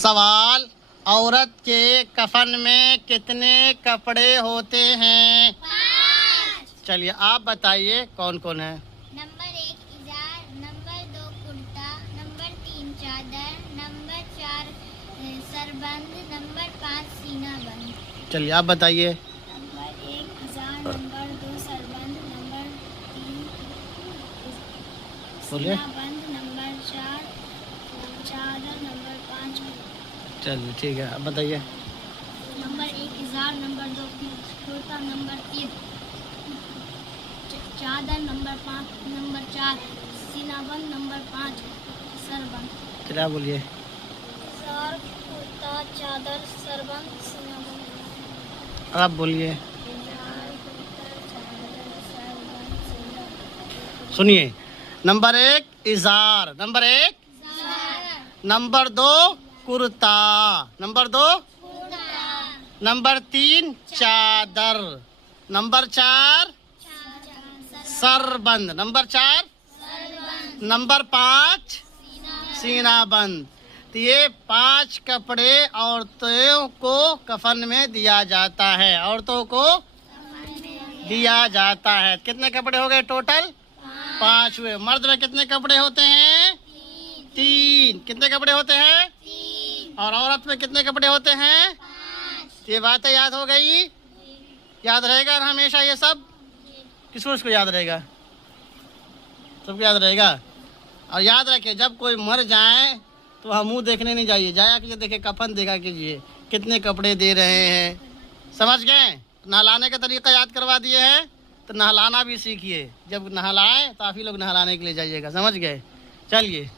सवाल, औरत के कफन में कितने कपड़े होते हैं? 5। चलिए आप बताइए कौन कौन है। नंबर 1 इजार, नंबर 2 कुर्ता, नंबर 3 चादर, नंबर 4 सरबंद, नंबर 5 सीना बंद। चलिए आप बताइए। नंबर 1 इजार, नंबर 2 सरबंद, नंबर 3 बोलिए। सीना बंद, नंबर 4 चादर, नंबर 5। चलिए ठीक है, आप बताइए। नंबर 1 इजार, नंबर 2 कुर्ता, नंबर 3 चादर, नंबर 5 नंबर 4 सीनाबंद, नंबर 5 सरबंद। चलिए आप बोलिए। इजार, कुर्ता, चादर, सरबंद, सीनाबंद। आप बोलिए। इजार, कुर्ता, चादर, सरबंद, सीनाबंद। सुनिए, नंबर 1 इजार, number 1, number 2 kurta, number 2, number 3 चादर, नंबर 4 सरबंद, नंबर 4, नंबर 5 सीना बंद। तो ये 5 कपड़े औरतों को कफन में दिया जाता है, औरतों को दिया जाता है। कितने कपड़े हो गए टोटल? 5 हुए। मर्द में कितने कपड़े होते हैं? 3। कितने कपड़े होते हैं? 3। और औरत में कितने कपड़े होते हैं? 5। ये बातें याद हो गई? याद रहेगा ना हमेशा ये सब? किसको याद रहेगा? सबको याद रहेगा। और याद रखे, जब कोई मर जाए तो वहाँ मुंह देखने नहीं जाइए, जाया कीजिए, देखे कफन देखा कीजिए कितने कपड़े दे रहे हैं। समझ गए? नहलाने का तरीका याद करवा दिए हैं, तो नहलाना भी सीखिए। जब नहलाए तो आप ही लोग नहलाने के लिए जाइएगा। समझ गए? चलिए।